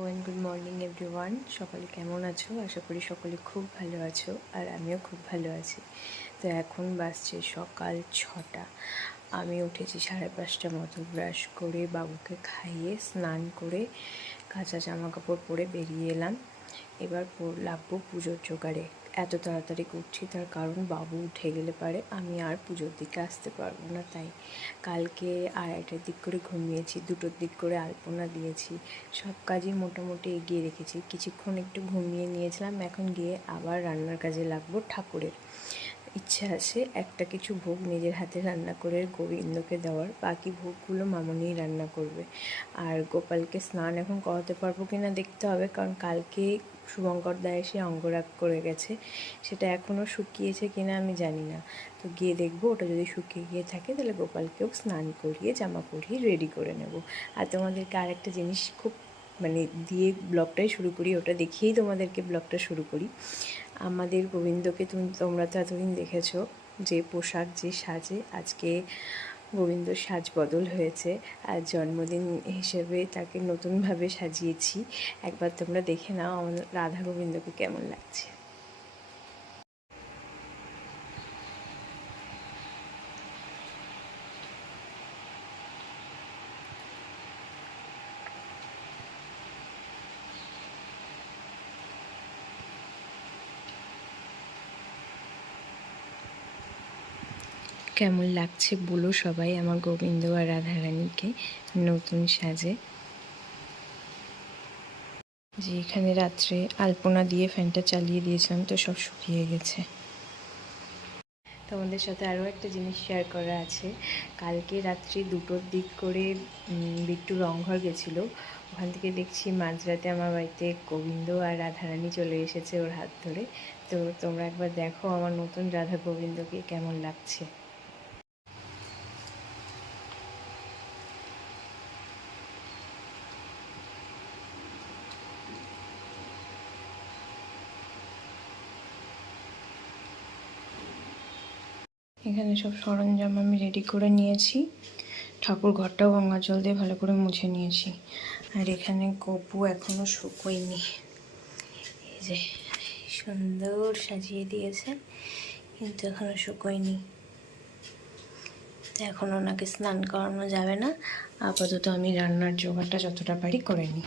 Good morning everyone. সকালে কেমন আছো? আশা করি সকলে খুব ভালো আছো, আর আমিও খুব ভালো আছি। তো এখন বাজছে সকাল 6টা। আমি উঠেছি 5:30 মতো, ব্রাশ করে বাবুকে খাইয়ে স্নান করে কাঁচা জামা কাপড় পরে বেরিয়ে এলাম। এবার লাগবো পুজোর জোগাড়ে। এত তাড়াতাড়ি করছি তার কারণ বাবু উঠে গেলে পারে আমি আর পুজোর দিকে আসতে পারবো না। তাই কালকে 2:30টার দিক করে ঘুমিয়েছি, 2টোর দিক করে আলপনা দিয়েছি, সব কাজই মোটামুটি এগিয়ে রেখেছি। কিছুক্ষণ একটু ঘুমিয়ে নিয়েছিলাম, এখন গিয়ে আবার রান্নার কাজে লাগবো। ঠাকুরের ইচ্ছা আছে একটা কিছু ভোগ নিজের হাতে রান্না করে গোবিন্দকে দেওয়ার, বাকি ভোগগুলো মামনিই রান্না করবে। আর গোপালকে স্নান এখন করাতে পারবো কি না দেখতে হবে, কারণ কালকে শুভঙ্কর দা এসে অঙ্গরাগ করে গেছে, সেটা এখনও শুকিয়েছে কিনা আমি জানি না। তো গিয়ে দেখবো, ওটা যদি শুকিয়ে গিয়ে থাকে তাহলে গোপালকেও স্নান করিয়ে জামা পরিয়ে রেডি করে নেব। আর তোমাদেরকে আরেকটা জিনিস খুব দিয়ে ব্লগটাই শুরু করি, ওটা দেখিয়েই তোমাদেরকে ব্লগটা শুরু করি। আমাদের গোবিন্দকে তোমরা তো এতদিন দেখেছো যে পোশাক যে সাজে, আজকে গোবিন্দর সাজ বদল হয়েছে। আর জন্মদিন হিসেবে তাকে নতুনভাবে সাজিয়েছি। একবার তোমরা দেখে নাও আমাদের রাধা গোবিন্দকে কেমন লাগছে। কেমন লাগছে বলো সবাই আমার গোবিন্দ আর রাধারানীকে নতুন সাজে। যে এখানে রাত্রে আলপনা দিয়ে ফ্যানটা চালিয়ে দিয়েছিলাম, তো সব শুকিয়ে গেছে। তোমাদের সাথে আরও একটা জিনিস শেয়ার করা আছে। কালকে রাত্রি 2টোর দিক করে বিট্টু রংঘর গেছিলো। ওখান থেকে দেখছি মাঝরাতে আমার বাড়িতে গোবিন্দ আর রাধারানী চলে এসেছে ওর হাত ধরে। তো তোমরা একবার দেখো আমার নতুন রাধা গোবিন্দকে কেমন লাগছে। এখানে সব সরঞ্জাম আমি রেডি করে নিয়েছি। ঠাকুর ঘরটাও গঙ্গা জল দিয়ে ভালো করে মুছে নিয়েছি। আর এখানে গপু এখনও শুকোয়নি, এই যে সুন্দর সাজিয়ে দিয়েছে, কিন্তু এখনও শুকোয়নি। এখন ওনাকে স্নান করানো যাবে না, আপাতত আমি রান্নার জোগাড়টা যতটা পারি করে নিই।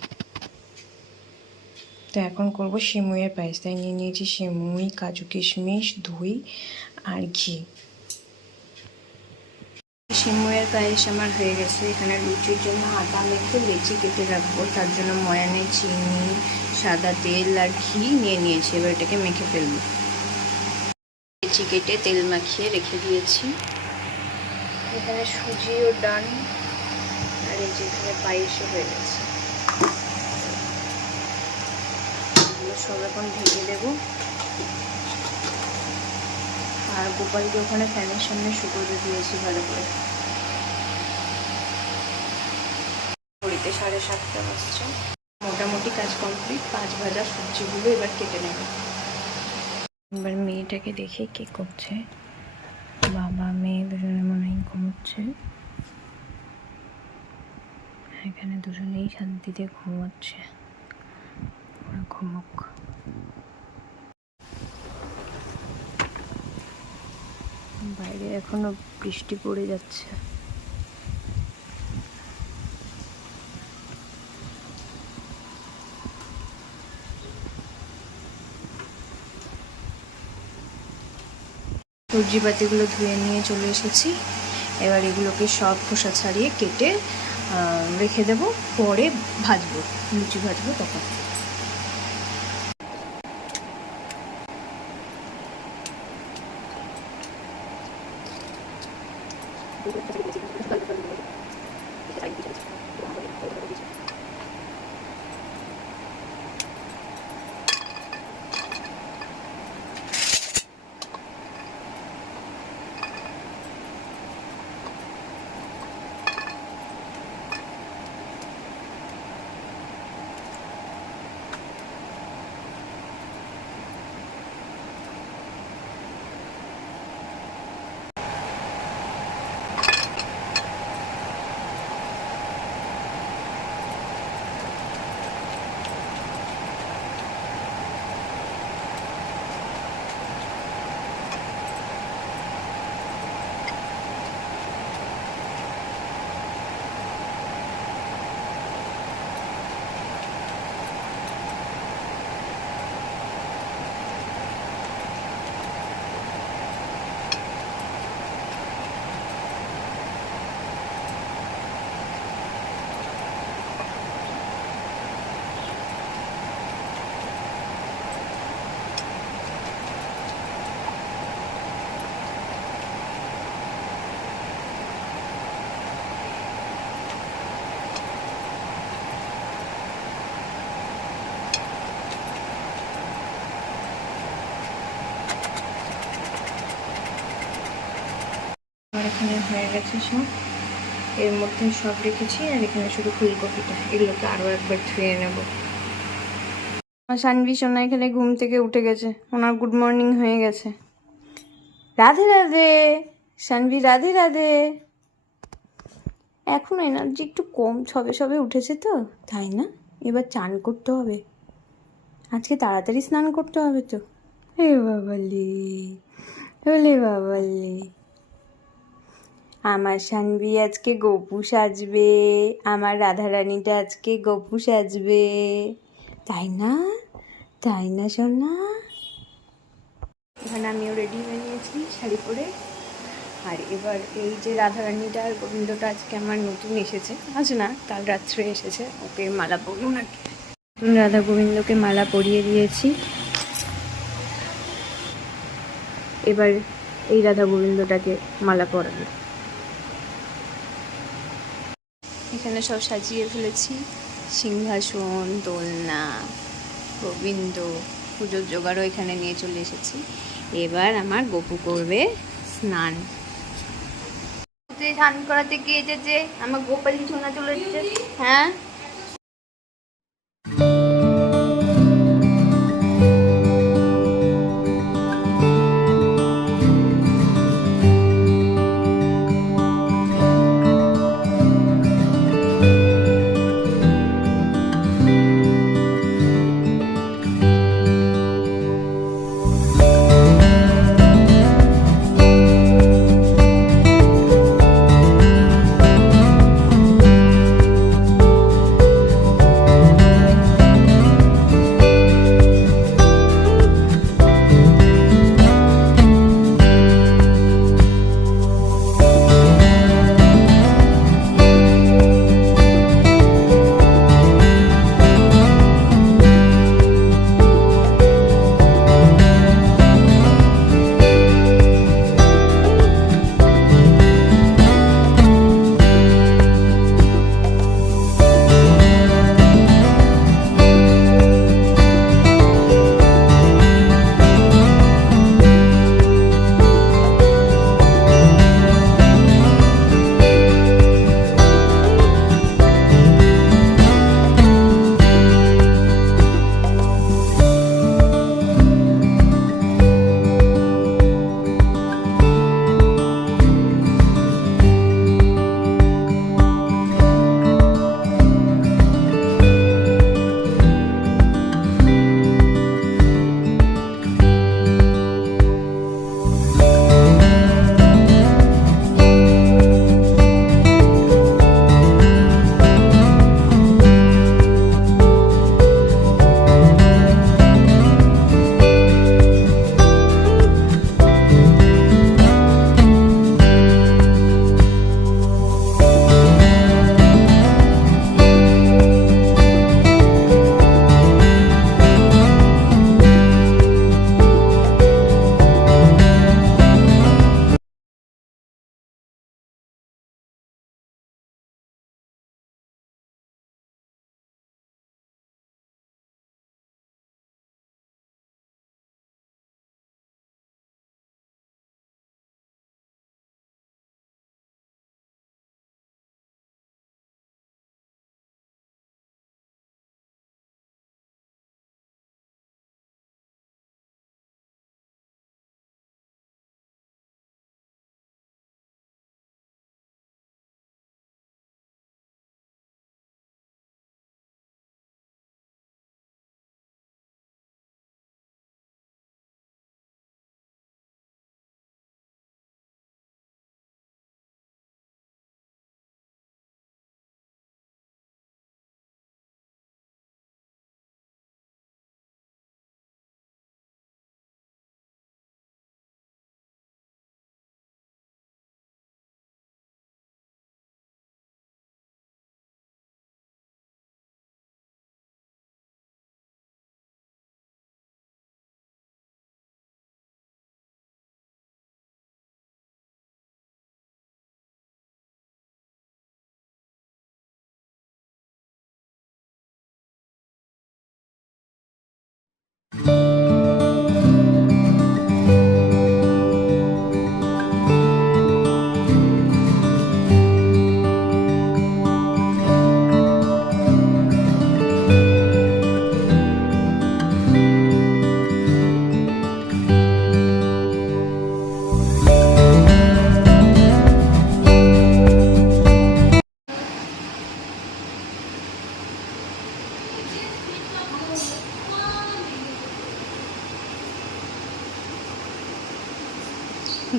তো এখন করবো সিমুইয়ের পায়েস। তাই নিয়ে নিয়েছি সিমুই, কাজু কিশমিশ, দই আর ঘি। সিমুইয়ের পায়েস আমার হয়ে গেছে। এখানে লুচির জন্য আটা মেখে লেচি কেটে রাখবো, তার জন্য ময়ানে চিনি, সাদা তেল আর ঘি নিয়ে নিয়েছি। এবার এটাকে মেখে ফেলবো। লেচি কেটে তেল মাখিয়ে রেখে দিয়েছি। এখানে সুজিও ডান, আর এই যে এখানে পায়েসও হয়ে গেছে। এগুলো সব এখন ভেজে দেবো। আর গোপালকে ওখানে ফ্যানের সামনে শুকোতে দিয়েছি ভালো করে। ঘড়িতে 7:30 বাজছে। মোটামুটি কাজ কমপ্লিট। 5 ভাজা সবজিগুলো এবার কেটে নেব। এবার মেয়েটাকে দেখে কি করছে। বাবা মেয়ে দুজনে মনে হয় ঘুমোচ্ছে। এখানে দুজনেই শান্তিতে ঘুমোচ্ছে, ওরা ঘুমোক। বাইরে এখনো বৃষ্টি পড়ে যাচ্ছে। সবজিপাতিগুলো ধুয়ে নিয়ে চলে এসেছি। এবার এগুলোকে সব খোসা ছাড়িয়ে কেটে রেখে দেবো, পরে ভাজবো, লুচি ভাজবো তখন। আমার এখানে হয়ে গেছে সব, এর মধ্যে সব রেখেছি, আর এখানে শুধু ফুলকপিটা, এগুলোকে আরও একবার ধুয়ে নেব। আমার সানভি সোনা এখানে ঘুম থেকে উঠে গেছে, ওনার গুড মর্নিং হয়ে গেছে। রাধে রাধে সানভি, রাধে রাধে। এখন এনার্জি একটু কম, সবে সবে উঠেছে তো, তাই না? এবার চান করতে হবে, আজকে তাড়াতাড়ি স্নান করতে হবে তো। হে বাবালি, ওলে বাবালি, আমার সানভি আজকে গপু সাজবে, আমার রাধারানীটা আজকে গপু সাজবে, তাই না? তাই না সোনা? এখানে আমিও রেডি হয়ে নিয়েছি শাড়ি পরে। আর এবার এই যে রাধারানীটা আর গোবিন্দটা আজকে আমার নতুন এসেছে, আজ না কাল রাত্রে এসেছে, ওকে মালা পরিয়ে, ওনাকে নতুন রাধা গোবিন্দকে মালা পরিয়ে দিয়েছি। এবার এই রাধা গোবিন্দটাকে মালা পরাবো। এখানে সব সাজিয়ে ফেলেছি, সিংহাসন, দোলনা, গোবিন্দ, পুজোর জোগাড়ও এখানে নিয়ে চলে এসেছি। এবার আমার গপু করবে স্নান। স্নান করাতে গিয়েছে যে আমার গোপালি সোনা চলে এসেছে। হ্যাঁ,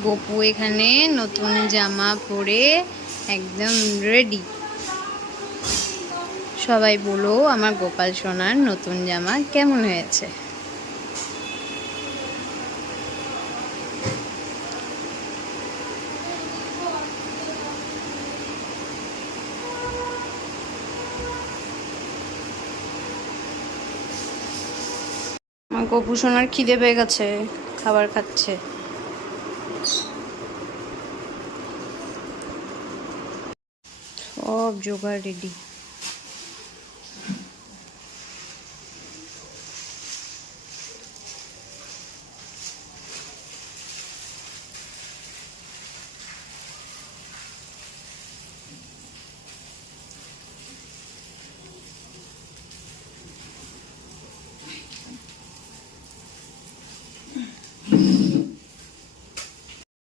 গপু এখানে নতুন জামা পরে একদম রেডি। সবাই বলো আমার গোপাল সোনার নতুন জামা কেমন হয়েছে। আমার গপু সোনার খিদে পেয়ে গেছে, খাবার খাচ্ছে। সব জোগাড় রেডি।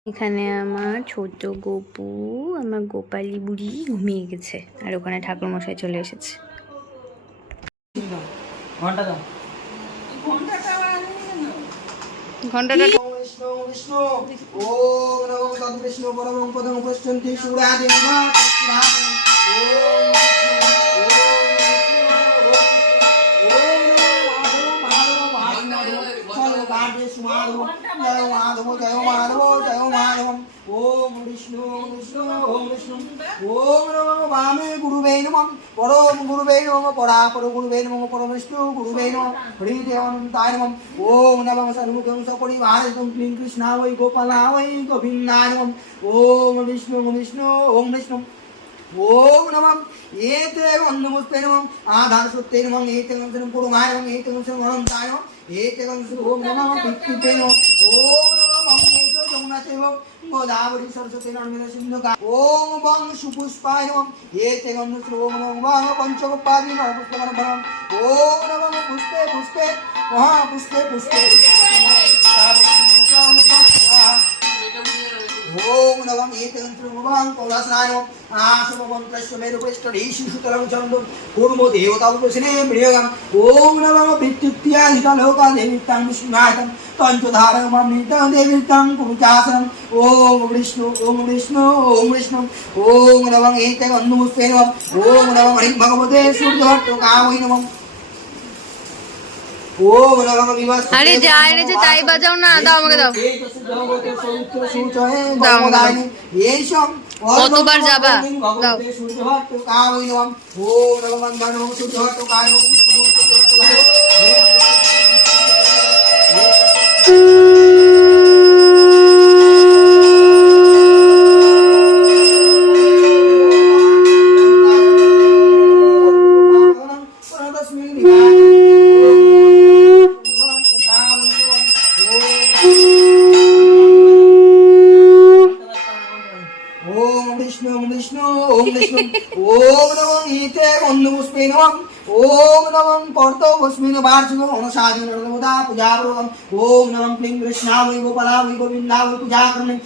এখানে আমার ছোট গপু, আমার গোপালি বুড়ি ঘুমিয়ে গেছে, আর ওখানে ঠাকুর মশাই চলে এসেছে। ঘন্টাটা विष्णु ओम नमो तद्विष्णु परमं पदं पश्यन्ति शूरादि नमः ओम विष्णु विष्णु ओम विष्णु ओम नमो वामे गुरुवे नमः परम गुरुवे नमः परापर गुरुवे नमः परम विष्णु गुरुवे नमः हरिदेवानन्दाय नमः ओम नमः सन्मुखं सपरिवारं क्लीं कृष्णाय गोपालाय गोविन्दाय नमः ओम विष्णु विष्णु ओम विष्णु ओम नमः एते वन्दमुस्ते नमः आधार सुत्ते नमः एते वन्दनं पुरुमाय नमः एते वन्दनं अनन्ताय नमः एते वन्दनं ओम नमः विष्णुते नमः ओम नमः मंगेशो जमुनातेव गोदावरी सरस्वती नर्मदा सिन्धु ओम वं सुपुष्पाय नमः एते वन्दनं ओम नमः पंचगोपादि नमः पुष्पवनं ओम नमः पुष्पे पुष्पे महापुष्पे पुष्पे ओम नमः एतंत्रमुवां कौलासनाय आशुभमन्त्रस्य मेरुपृष्ठधीशिशुतलं चन्दं कुर्मो देवतामुपसिने मृगम् ओम नमः विद्युत्याहितलोकादेवीतां विष्णुनाथं पञ्चधारममृतं देवीतां कुरुचासनम् ओम विष्णु ओम विष्णु ओम विष्णु ओम नमः एतवन्नमुस्ते नमः ओम नमः हरिं भगवते सूर्यभट्टकामय नमः ओम नमः विवस्ते আরে যা এনেছে তাই বাজাও না, দাও আমাকে দাও। কতবার যাবা, দাও। ओम विष्णु विष्णु ओम विष्णु ओम नमः ईते वन्दमुस्ते नमः ओम नमः कर्तव्यस्मिन् वार्षिको अनुसादिनो नर्मदा पूजापूर्वकम् ओम नमः क्लीं कृष्णाय गोपालाय गोविन्दाय पूजाकर्मणे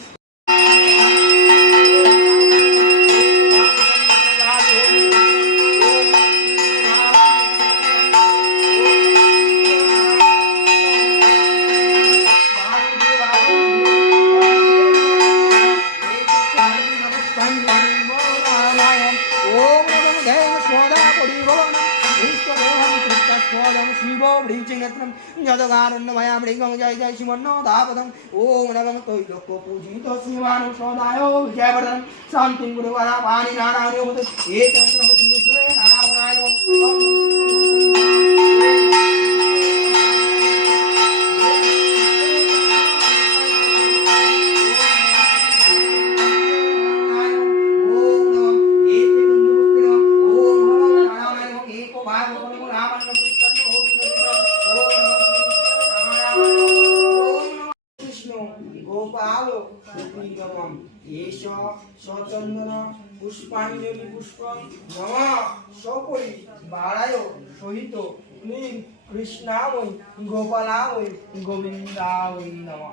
जदगानन्दमया मृगं जय जय शिवन्नदापदम् ओम नमः तैलोक्य पूजित श्रीमान् सदाय विजयवर्धनं शान्तिं गुरुवरा पाणि नारायणोमुत एतं नमः विष्णुवे नारायणाय सचंदन पुष्पांजलि पुष्पं नमः सकली बाराय सहित क्लीं कृष्णाय गोपालाय गोविन्दाय नमः।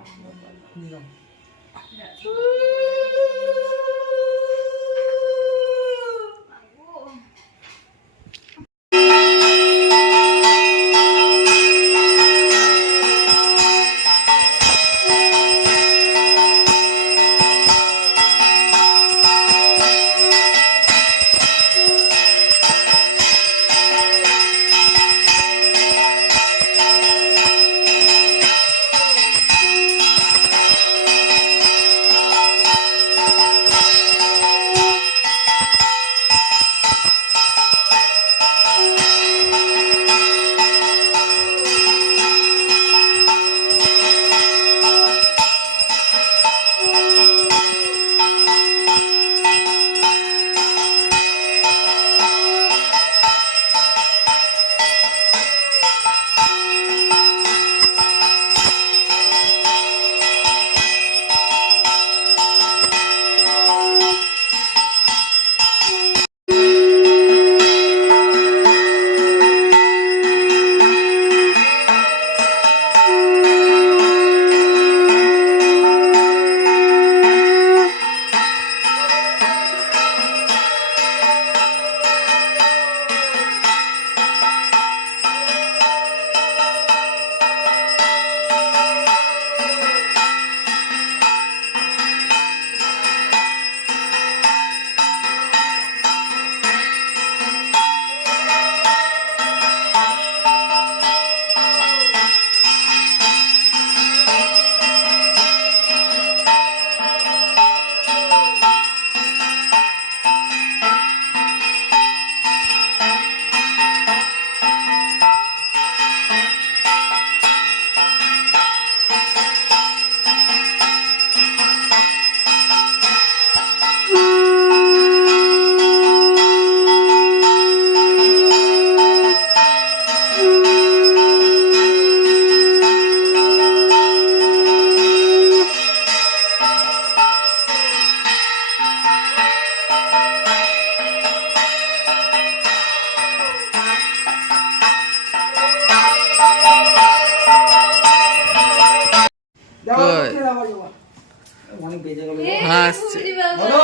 বেজে গেল। হাসছে। বলো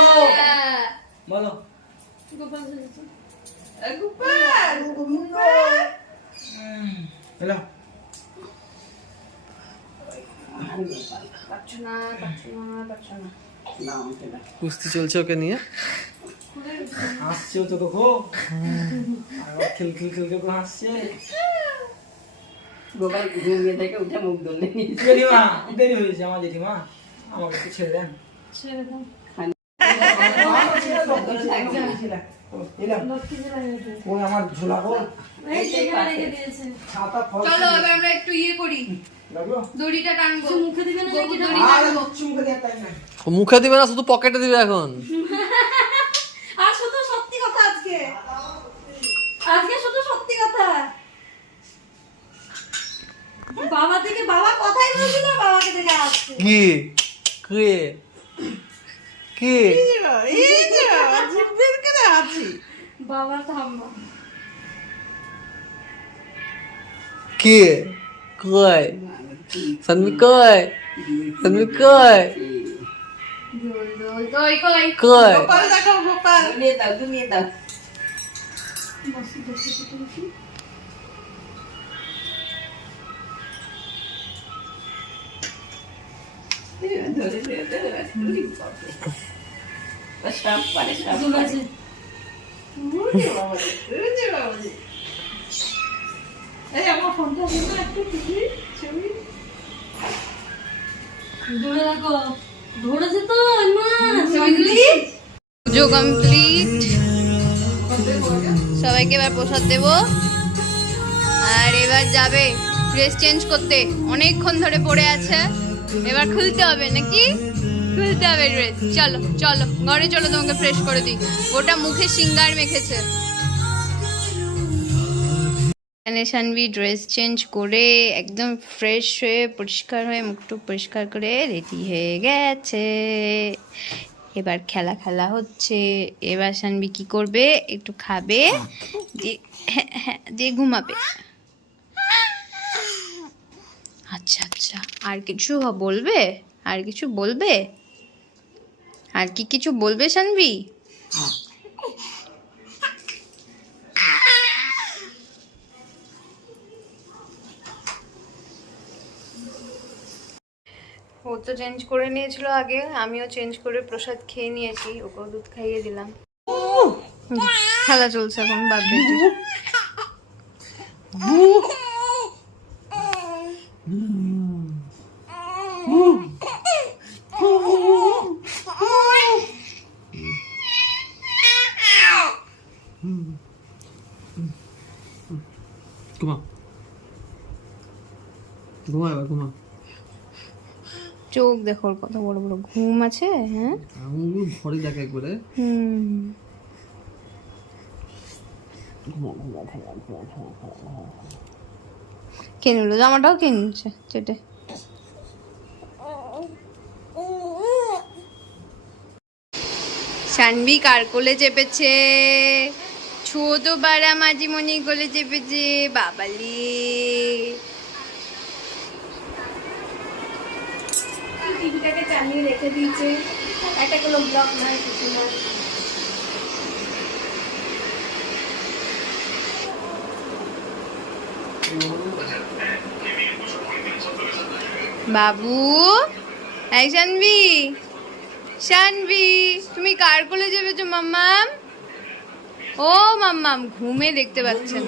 বলো হ্যালো কুস্তি চলছে ওকে নিয়ে। হাসছেও তো দেখো, খেল খেল খেল খেল হাসছে। গোপাল ঘুমিয়ে থেকে উঠে মুখ ধরলে জেঠিমা দেরি হয়েছে আমার জেঠিমা, আমাকে একটু ছেড়ে দেন। ওই আমার ঝোলা গো ছাতা ফল চলো এবার আমরা একটু ইয়ে করি, লাগলো দড়িটা টানবো। মুখে দিবে না নাকি দড়ি? আর চুমকে দিয়ে টাইম নাই। ও মুখে দিবে না, শুধু পকেটে দিবে এখন। আর শুধু সত্যি কথা আজকে, আজকে শুধু সত্যি কথা। বাবা থেকে বাবা কথাই বলছিল, বাবাকে থেকে আসছে। কি কে কে বাবা থামবা। কে কই সনমি কই সনমি কই দোল দোল কই কই কই ঘুমিয়ে দাও ঘুমিয়ে দাও। সব পারে সব পারে। দূরে রাখো, ধরেছে তো মা। পুজো কমপ্লিট, সবাইকে এবার প্রসাদ দেব। আর এবার যাবে ড্রেস চেঞ্জ করতে, অনেকক্ষণ ধরে পড়ে আছে, এবার খুলতে হবে নাকি? খুলতে হবে ড্রেস। চলো চলো ঘরে চলো, তোমাকে ফ্রেশ করে দিই। ওটা মুখে সিঙ্গার মেখেছে। এখানে শানভি ড্রেস চেঞ্জ করে একদম ফ্রেশ হয়ে পরিষ্কার হয়ে মুখটু পরিষ্কার করে রেডি হয়ে গেছে। এবার খেলা খেলা হচ্ছে। এবার শানভি কি করবে, একটু খাবে, দিয়ে ঘুমাবে। আচ্ছা আচ্ছা, আর কিছু বলবে? আর কিছু বলবে? আর কি কিছু বলবে শানভি? ও তো চেঞ্জ করে নিয়েছিল আগে, আমিও চেঞ্জ করে প্রসাদ খেয়ে নিয়েছি, ওকেও দুধ খাইয়ে দিলাম। খেলা চলছে এখন বাপ বেটি। ঘুমা ঘুমা এবার ঘুমা। চোখ দেখো ওর কত বড় বড় ঘুম আছে। হ্যাঁ আঙুল ভরে দেখে একবারে। কে নিল জামাটাও? কে নিচ্ছে চেটে? শানভি কার কোলে চেপেছে? ছোট বাড়া মাঝিমণি কোলে চেপেছে। বাবালি টিভিটাকে চালিয়ে রেখে দিয়েছে, একটা কোনো ব্লক নয় কিছু নয়। বাবু, এই শানভি, শানভি তুমি কার কোলে চেপেছো মাম্মাম? ও মাম্মাম ঘুমে দেখতে পাচ্ছেন।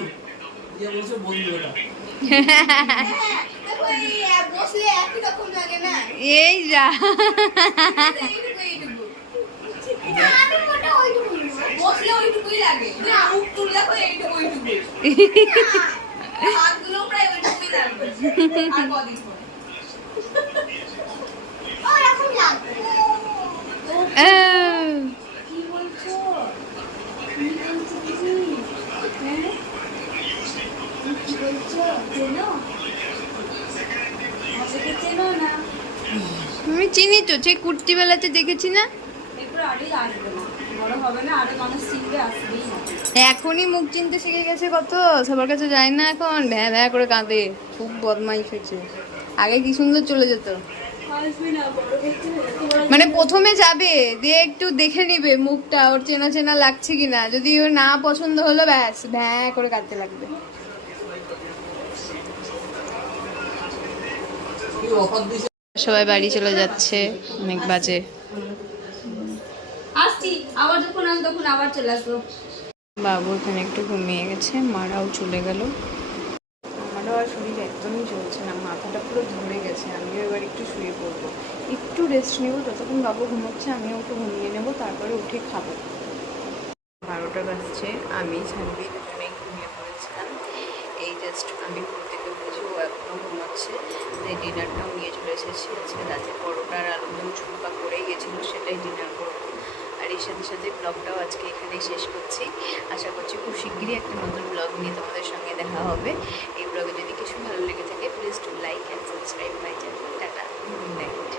এই যা আমি চিনি তো, সেই কুর্তি বেলাতে দেখেছি না। এখনই মুখ চিনতে শিখে গেছে, কত সবার কাছে যায় না এখন, ভ্যা ভ্যা করে কাঁদে, খুব বদমাইশ হয়েছে। আগে কি সুন্দর চলে যেত। মানে প্রথমে যাবে দিয়ে একটু দেখে নিবে মুখটা ওর চেনা চেনা লাগছে কিনা, যদি ওর না পছন্দ হলো ব্যাস ভ্যাঁ করে কাঁদতে লাগবে। সবাই বাড়ি চলে যাচ্ছে, অনেক বাজে। আসছি, আবার যখন আসবো তখন আবার চলে আসবো। বাবু এখানে একটু ঘুমিয়ে গেছে, মারাও চলে গেল। আমারও আর শরীর একদমই চলছে না, মাথাটা পুরো ধরে গেছে। আমিও এবার একটু শুয়ে পড়বো, একটু রেস্ট নেবো। যতক্ষণ বাবু ঘুমোচ্ছে আমিও একটু ঘুমিয়ে নেবো, তারপরে উঠে খাবো। 12টা বাজছে, আমি সানবি দুজনেই ঘুমিয়ে পড়েছিলাম। এই জাস্ট আমি ঘুম থেকে উঠেছি, ও এখনও ঘুমাচ্ছে। তাই ডিনারটাও নিয়ে চলে এসেছি। আজকে রাতে পরোটা আর আলুদম ঝুমকা করেই গেছিলো, সেটাই ডিনার করবো। আর এর সাথে সাথে ব্লগটাও আজকে এখানেই শেষ করছি। আশা করছি খুব শিগগিরই একটা নতুন ব্লগ নিয়ে তোমাদের সঙ্গে দেখা হবে। এই ব্লগে যদি কিছু ভালো লেগে থাকে please do like and subscribe my channel. Tata, good night.